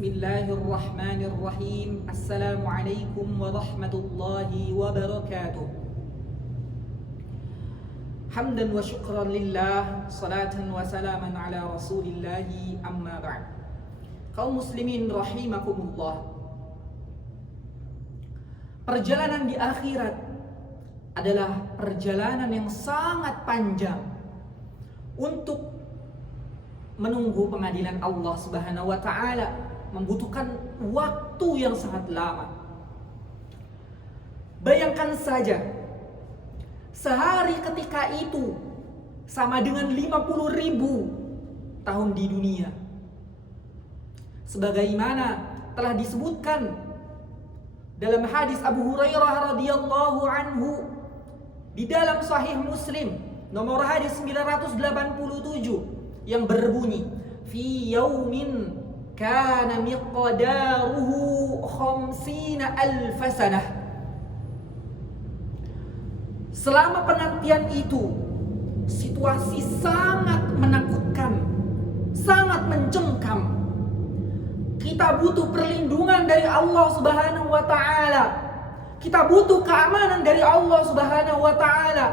Bismillahirrahmanirrahim. Assalamualaikum warahmatullahi wabarakatuh. Hamdan wa syukran lillah, salatan wa salaman ala rasulillahi, amma ba'd. Kaum muslimin rahimakumullah. Perjalanan di akhirat adalah perjalanan yang sangat panjang untuk menunggu pengadilan Allah Subhanahu wa taala. Membutuhkan waktu yang sangat lama. Bayangkan saja, sehari ketika itu sama dengan 50.000 tahun di dunia. Sebagaimana telah disebutkan dalam hadis Abu Hurairah radhiyallahu anhu di dalam Sahih Muslim nomor hadis 987 yang berbunyi, fi yaumin kana miqdaruhu 50,000 sanah. Selama penantian itu, situasi sangat menakutkan, sangat mencengkam. Kita butuh perlindungan dari Allah Subhanahu wa taala. Kita butuh keamanan dari Allah Subhanahu wa taala.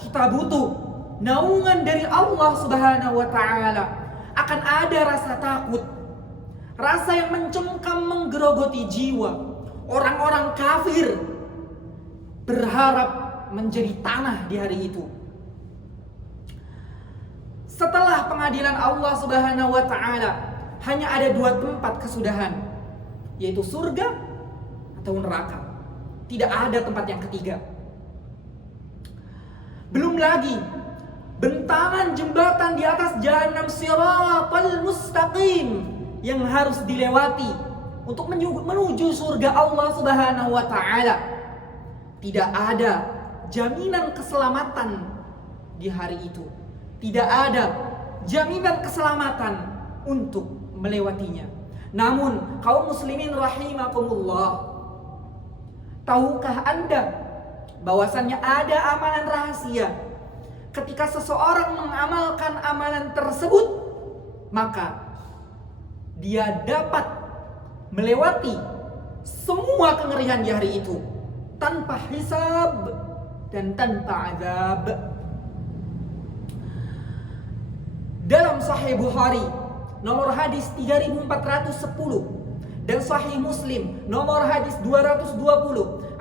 Kita butuh naungan dari Allah Subhanahu wa taala. Akan ada rasa takut, rasa yang mencengkam menggerogoti jiwa. Orang-orang kafir berharap menjadi tanah di hari itu. Setelah pengadilan Allah Subhanahu wa taala, hanya ada dua tempat kesudahan, yaitu surga atau neraka. Tidak ada tempat yang ketiga. Belum lagi bentangan jembatan di atas jahanam Shiratal Mustaqim yang harus dilewati untuk menuju surga Allah Subhanahu wa taala. Tidak ada jaminan keselamatan di hari itu. Tidak ada jaminan keselamatan untuk melewatinya. Namun, kaum muslimin rahimakumullah, tahukah Anda bahwasannya ada amalan rahasia? Ketika seseorang mengamalkan amalan tersebut, maka dia dapat melewati semua kengerian di hari itu tanpa hisab dan tanpa azab. Dalam Sahih Bukhari nomor hadis 3410 dan Sahih Muslim nomor hadis 220,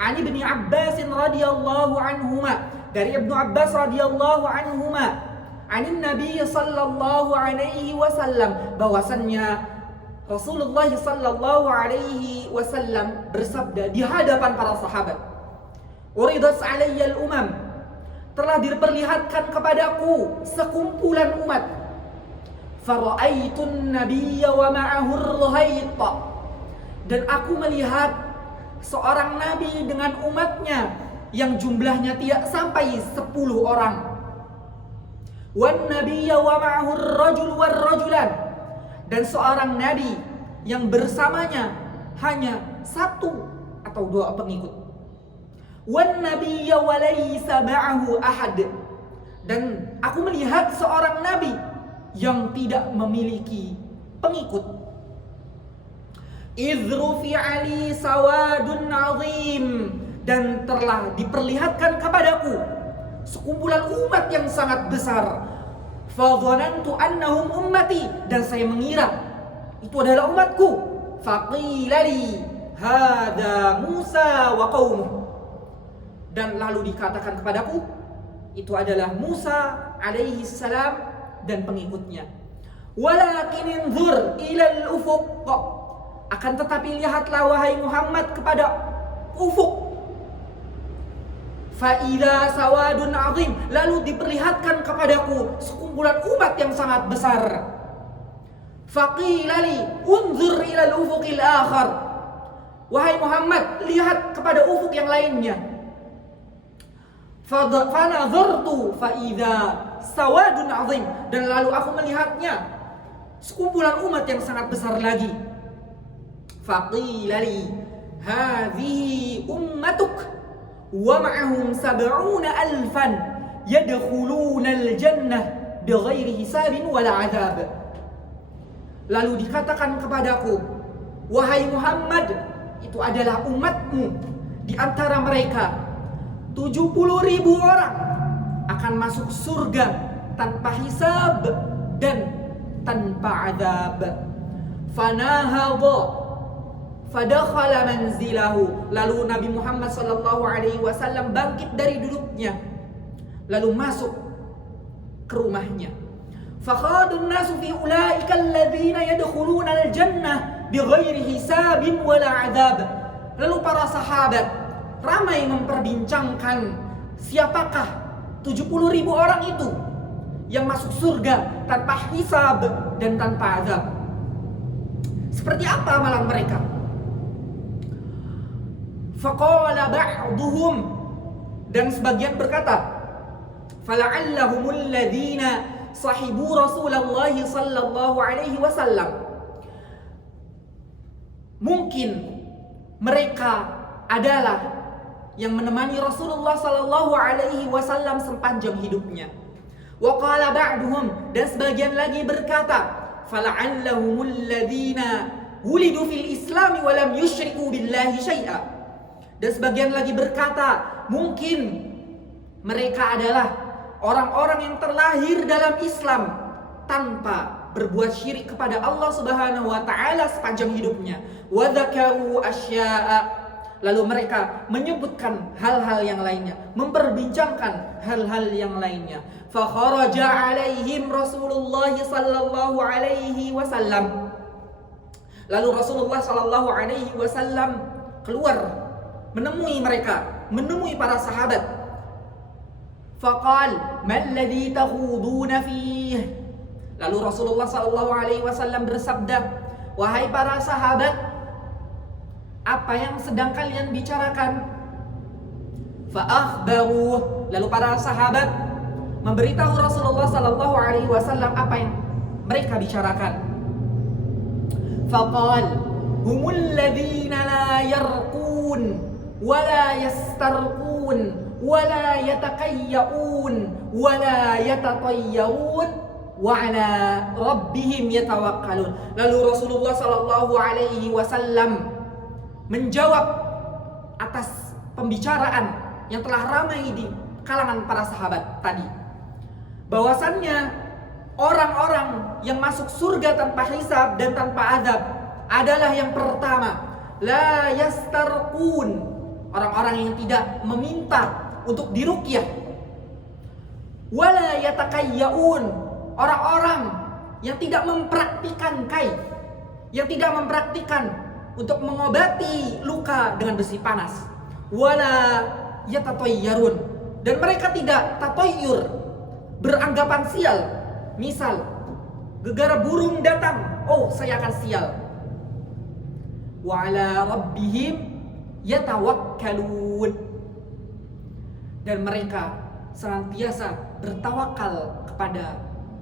Ani bin Abbas radhiyallahu anhuma, dari Ibnu Abbas radhiyallahu anhuma, anin Nabi sallallahu alaihi wasallam, bahwasannya Rasulullah sallallahu alaihi wasallam bersabda di hadapan para sahabat, "Uridat alayyal umam," telah diperlihatkan kepadaku sekumpulan umat. "Fara'aitun nabiyya wa ma'ahu ar-ruhayt," dan aku melihat seorang nabi dengan umatnya yang jumlahnya tidak sampai 10 orang. "Wan nabiyya wa ma'ahu ar-rajul war-rajulan," dan seorang nabi yang bersamanya hanya 1 atau 2 pengikut. "Wan nabiyya wa laysa ma'ahu ahad," dan aku melihat seorang nabi yang tidak memiliki pengikut. "Idh rufi'a li sawadun 'azim," dan telah diperlihatkan kepadaku sekumpulan umat yang sangat besar. "Fadhanantu annahum ummati," dan saya mengira itu adalah umatku. "Faqila li hadza Musa wa qaumuh," dan lalu dikatakan kepadaku itu adalah Musa alaihi salam dan pengikutnya. "Walakin inzur ilal ufuq," akan tetapi lihatlah wahai Muhammad kepada ufuk. "Fa'idha sawadun 'azim," lalu diperlihatkan kepadaku sekumpulan umat yang sangat besar. "Faqila li unzur ilal ufuqil akhar," wahai Muhammad, lihat kepada ufuk yang lainnya. "Fanazartu fa'idha sawadun 'azim," dan lalu aku melihatnya sekumpulan umat yang sangat besar lagi. "Faqila li hadhihi ummatuk wa ma'ahum 70,000 yadkhuluna al-jannah bighairi hisabin wala 'adzab." Lalu dikatakan kepadaku, wahai Muhammad, itu adalah umatmu. Di antara mereka 70.000 orang akan masuk surga tanpa hisab dan tanpa azab. Fanahadha fadakhala manzilahu. Lalu Nabi Muhammad sallallahu alaihi wasallam bangkit dari duduknya lalu masuk ke rumahnya. Fakhadun nasu fi ulaika alladhina yadkhuluna al-jannah bighairi hisabin wala azab. Lalu para sahabat ramai memperbincangkan siapakah 70.000 orang itu yang masuk surga tanpa hisab dan tanpa azab. Seperti apa amalan mereka? Faqala ba'duhum, dan sebagian berkata, fala'allahumul ladzina sahibu Rasulullah sallallahu alaihi wasallam. Mungkin mereka adalah yang menemani Rasulullah sallallahu alaihi wasallam sepanjang hidupnya. Wa qala ba'duhum, dan sebagian lagi berkata, fala'allahumul ladzina wulidu fil Islam wa lam yusyriku billahi syai'a. Dan sebagian lagi berkata, mungkin mereka adalah orang-orang yang terlahir dalam Islam tanpa berbuat syirik kepada Allah Subhanahu wa taala sepanjang hidupnya. Wa dzakaru asya'a, lalu mereka menyebutkan hal-hal yang lainnya, memperbincangkan hal-hal yang lainnya. Fa kharaja alaihim Rasulullah sallallahu alaihi wasallam. Lalu Rasulullah sallallahu alaihi wasallam keluar menemui mereka, menemui para sahabat. Faqal mal ladzi takhuduna fihi. Lalu Rasulullah sallallahu alaihi wasallam bersabda, wahai para sahabat, apa yang sedang kalian bicarakan? Fa akhbaruh. Lalu para sahabat memberitahu Rasulullah sallallahu alaihi wasallam apa yang mereka bicarakan. Faqal humul ladzina la yarqun wala yastarqun wala yataqayyun wala yatatayyarun wa ala rabbihim yatawakkalun. Lalu Rasulullah sallallahu alaihi wasallam menjawab atas pembicaraan yang telah ramai di kalangan para sahabat tadi, bahwasannya orang-orang yang masuk surga tanpa hisab dan tanpa azab adalah yang pertama, la yastarqun, orang-orang yang tidak meminta untuk diruqyah, wala yataqayyun, orang-orang yang tidak mempraktikan kai, yang tidak mempraktikan untuk mengobati luka dengan besi panas, wala yatatayyarun, dan mereka tidak tatayyur, beranggapan sial. Misal gegara burung datang, oh saya akan sial. Wa ala rabbihim yatawakkalun, dan mereka senantiasa bertawakal kepada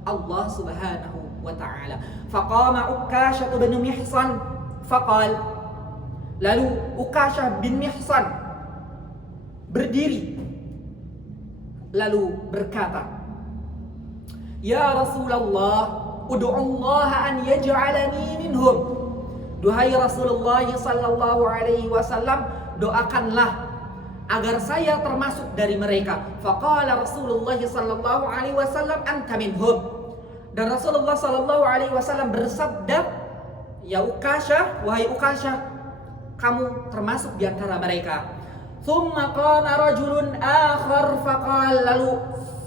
Allah Subhanahu wa taala. Faqama Ukasyah bin Mihsan faqal, lalu Ukasyah bin Mihsan berdiri lalu berkata, ya Rasulullah, ud'u Allah an yaj'alani minhum. Duhai Rasulullah sallallahu alaihi wasallam, doakanlah agar saya termasuk dari mereka. Faqala Rasulullah sallallahu alaihi wasallam, anta minhum. Dan Rasulullah sallallahu alaihi wasallam bersabda, ya Ukasyah, wahai Ukasyah, kamu termasuk di antara mereka. Thumma qala rajulun akhar faqala, lalu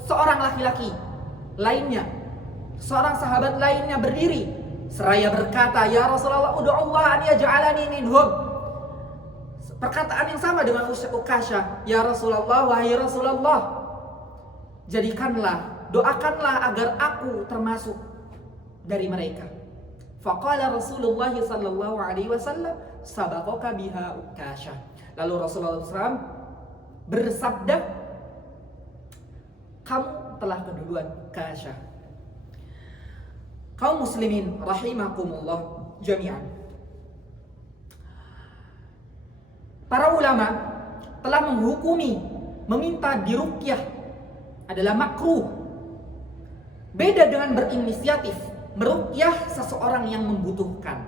seorang laki-laki lainnya, seorang sahabat lainnya berdiri seraya berkata, ya Rasulullah, ud'u Allah an yaj'alani minhum. Perkataan yang sama dengan Ukasyah, ya Rasulullah, wahai Rasulullah, jadikanlah, doakanlah agar aku termasuk dari mereka. Faqala Rasulullah sallallahu alaihi wasallam, sabaqaka biha Ukasyah. Lalu Rasulullah SAW bersabda, kamu telah keduluan Ukasyah. Kaum muslimin rahimakumullah jami'an. Para ulama telah menghukumi meminta diruqyah adalah makruh. Beda dengan berinisiatif, meruqyah seseorang yang membutuhkan.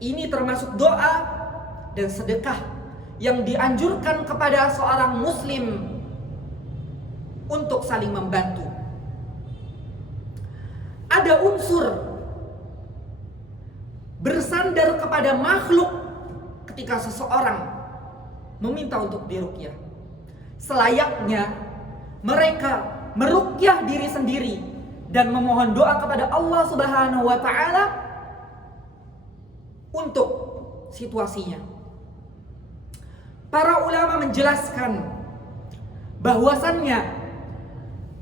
Ini termasuk doa dan sedekah yang dianjurkan kepada seorang muslim untuk saling membantu. Ada unsur bersandar kepada makhluk ketika seseorang meminta untuk diruqyah. Selayaknya mereka meruqyah diri sendiri dan memohon doa kepada Allah Subhanahu wa taala untuk situasinya. Para ulama menjelaskan bahwasannya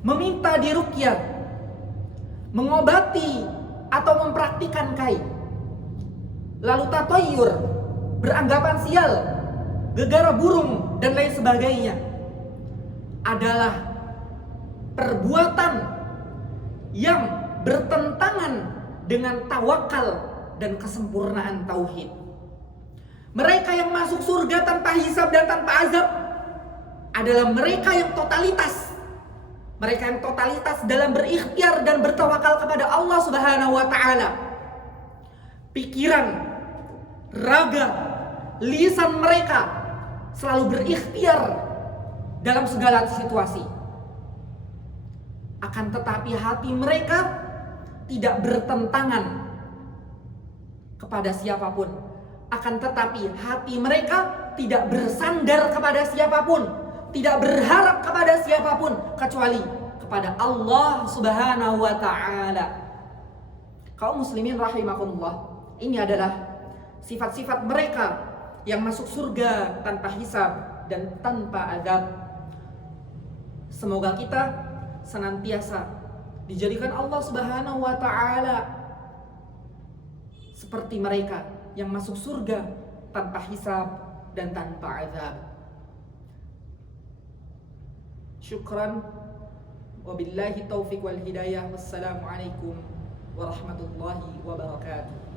meminta diruqyah, mengobati atau mempraktikan kai, lalu tatoyur, beranggapan sial, gegara burung dan lain sebagainya, adalah perbuatan yang bertentangan dengan tawakal dan kesempurnaan tauhid. Mereka yang masuk surga tanpa hisab dan tanpa azab adalah mereka yang totalitas. Mereka yang totalitas dalam berikhtiar dan bertawakal kepada Allah Subhanahu wa taala. Pikiran, raga, lisan mereka selalu berikhtiar dalam segala situasi. Akan tetapi hati mereka tidak bertentangan kepada siapapun. Akan tetapi hati mereka tidak bersandar kepada siapapun, tidak berharap kepada siapapun kecuali kepada Allah Subhanahu wa taala. Kaum muslimin rahimakumullah, ini adalah sifat-sifat mereka yang masuk surga tanpa hisab dan tanpa azab. Semoga kita senantiasa dijadikan Allah Subhanahu wa taala seperti mereka yang masuk surga tanpa hisab dan tanpa azab. Syukran, wabillahi taufiq wal hidayah. Wassalamualaikum warahmatullahi wabarakatuh.